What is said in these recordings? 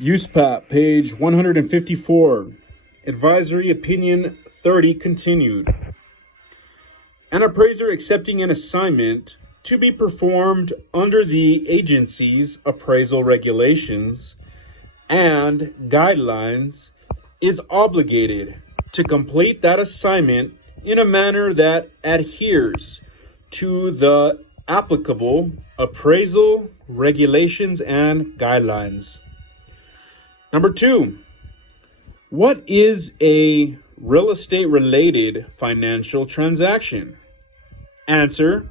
USPAP, page 154. Advisory Opinion 30 continued. An appraiser accepting an assignment to be performed under the agency's appraisal regulations and guidelines is obligated to complete that assignment in a manner that adheres to the applicable appraisal regulations and guidelines. Number 2, what is a real estate related financial transaction? Answer: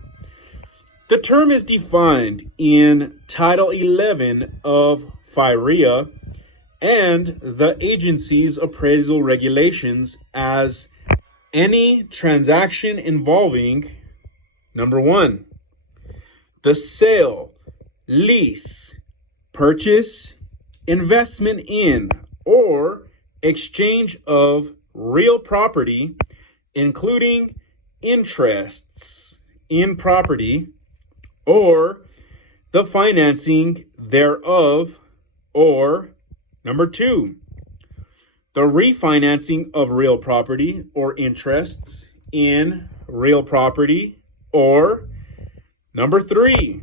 the term is defined in Title 11 of FIREA and the agency's appraisal regulations as any transaction involving, number 1, the sale, lease, purchase, investment in, or exchange of real property, including interests in property, or the financing thereof, or number 2, the refinancing of real property or interests in real property, or number 3,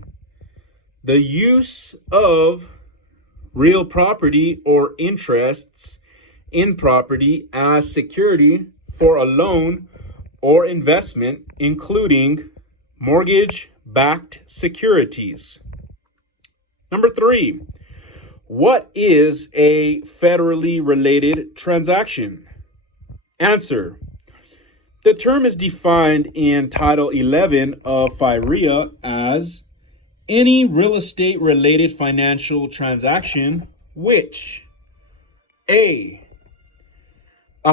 the use of real property or interests in property as security for a loan or investment, including mortgage-backed securities. Number 3, what is a federally related transaction? Answer: the term is defined in Title 11 of FIREA as any real estate related financial transaction which a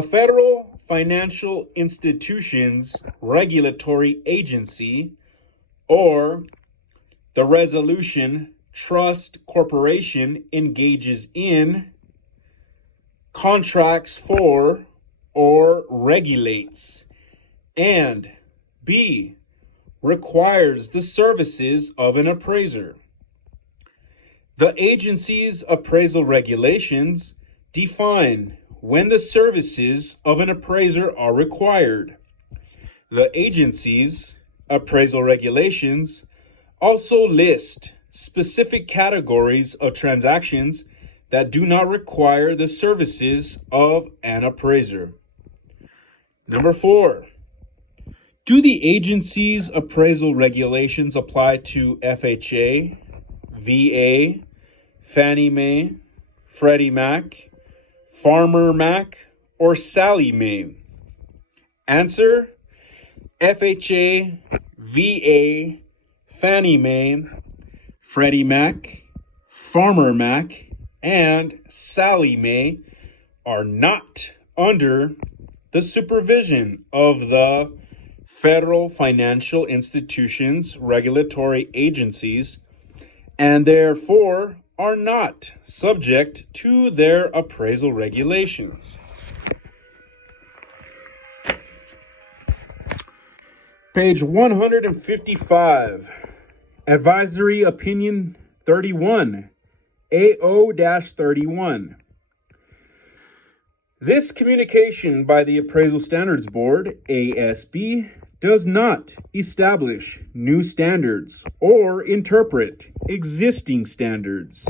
federal financial institution's regulatory agency or the resolution trust corporation engages in, contracts for, or regulates, and b requires the services of an appraiser. The agency's appraisal regulations define when the services of an appraiser are required. The agency's appraisal regulations also list specific categories of transactions that do not require the services of an appraiser. Number 4, do the agency's appraisal regulations apply to FHA, VA, Fannie Mae, Freddie Mac, Farmer Mac, or Sallie Mae? Answer: FHA, VA, Fannie Mae, Freddie Mac, Farmer Mac, and Sallie Mae are not under the supervision of the federal financial institutions regulatory agencies and therefore are not subject to their appraisal regulations. Page 155, Advisory Opinion 31, AO-31. This communication by the Appraisal Standards Board, ASB, does not establish new standards or interpret existing standards.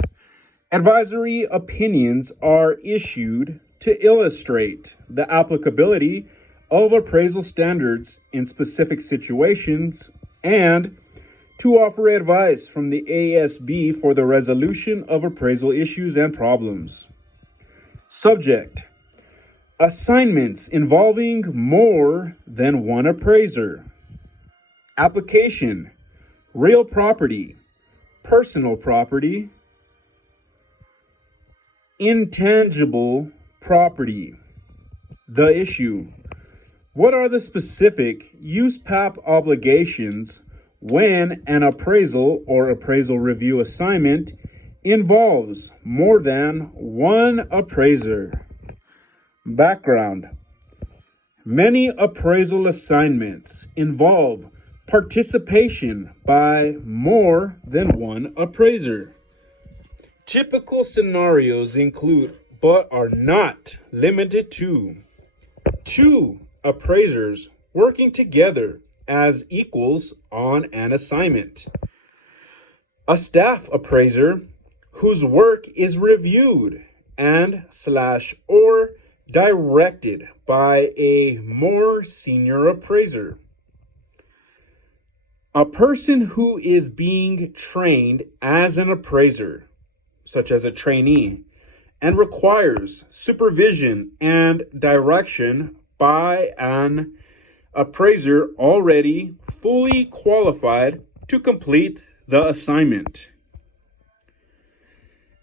Advisory opinions are issued to illustrate the applicability of appraisal standards in specific situations and to offer advice from the ASB for the resolution of appraisal issues and problems. Subject: assignments involving more than one appraiser. Application: real property, personal property, intangible property. The issue: what are the specific USPAP obligations when an appraisal or appraisal review assignment involves more than one appraiser? Background: many appraisal assignments involve participation by more than one appraiser. Typical scenarios include, but are not limited to, two appraisers working together as equals on an assignment, a staff appraiser whose work is reviewed and/or directed by a more senior appraiser, a person who is being trained as an appraiser, such as a trainee, and requires supervision and direction by an appraiser already fully qualified to complete the assignment,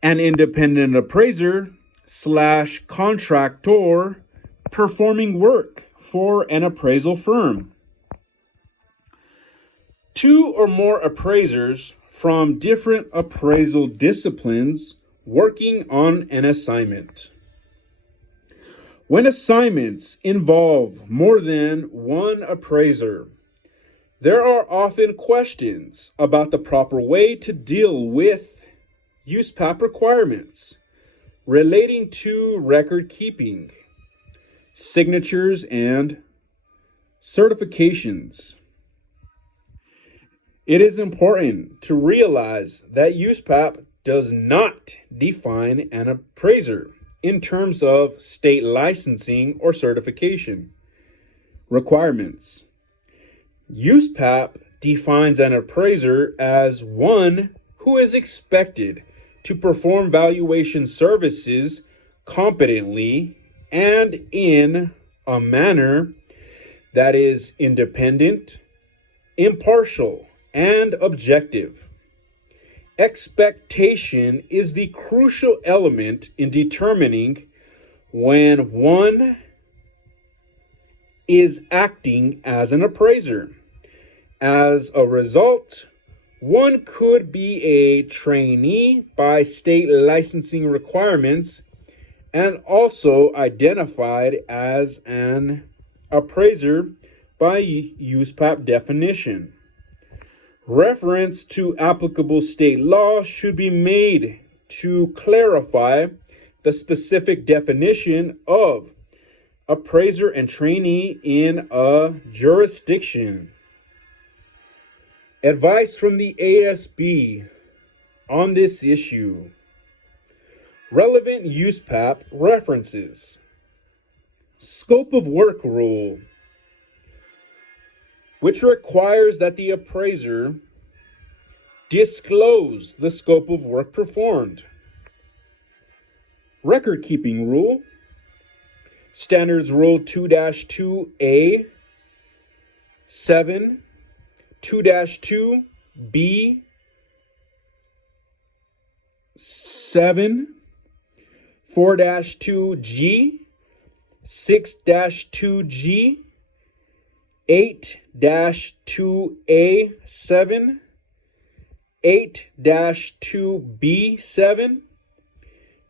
an independent appraiser / contractor performing work for an appraisal firm, two or more appraisers from different appraisal disciplines working on an assignment. When assignments involve more than one appraiser, there are often questions about the proper way to deal with USPAP requirements relating to record keeping, signatures, and certifications. It is important to realize that USPAP does not define an appraiser in terms of state licensing or certification requirements. USPAP defines an appraiser as one who is expected to perform valuation services competently and in a manner that is independent, impartial, and objective. Expectation is the crucial element in determining when one is acting as an appraiser. As a result, one could be a trainee by state licensing requirements and also identified as an appraiser by USPAP definition. Reference to applicable state law should be made to clarify the specific definition of appraiser and trainee in a jurisdiction. Advice from the ASB on this issue. Relevant USPAP references. Scope of work rule, which requires that the appraiser disclose the scope of work performed. Record keeping rule, Standards Rule 2-2A, 7, 2-2B, 7, 4-2G, 6-2G, 8-2A7, 8-2B7,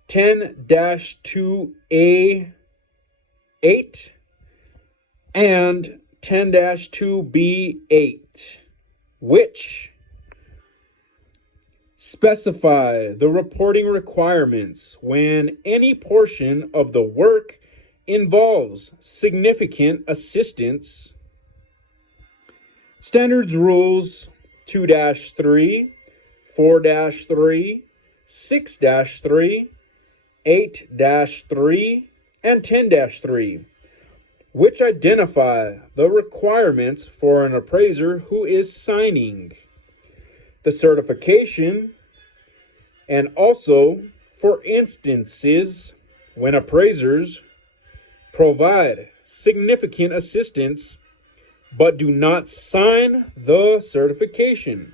10-2A8, and 10-2B8, which specify the reporting requirements when any portion of the work involves significant assistance. Standards Rules 2-3, 4-3, 6-3, 8-3, and 10-3, which identify the requirements for an appraiser who is signing the certification, and also for instances when appraisers provide significant assistance but do not sign the certification.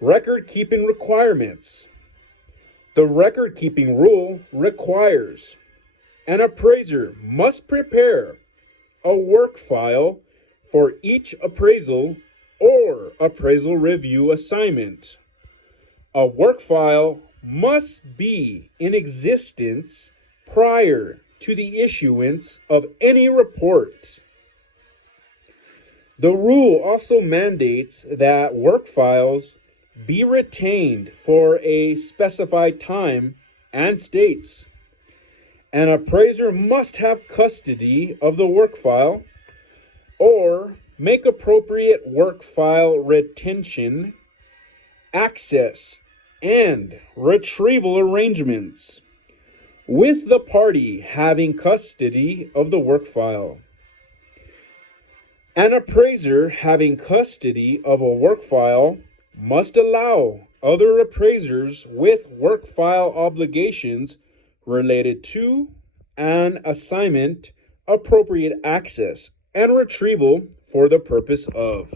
Record keeping requirements. The record keeping rule requires an appraiser must prepare a work file for each appraisal or appraisal review assignment. A work file must be in existence prior to the issuance of any report. The rule also mandates that work files be retained for a specified time and states an appraiser must have custody of the work file or make appropriate work file retention, access, and retrieval arrangements with the party having custody of the work file. An appraiser having custody of a work file must allow other appraisers with work file obligations related to an assignment appropriate access and retrieval for the purpose of.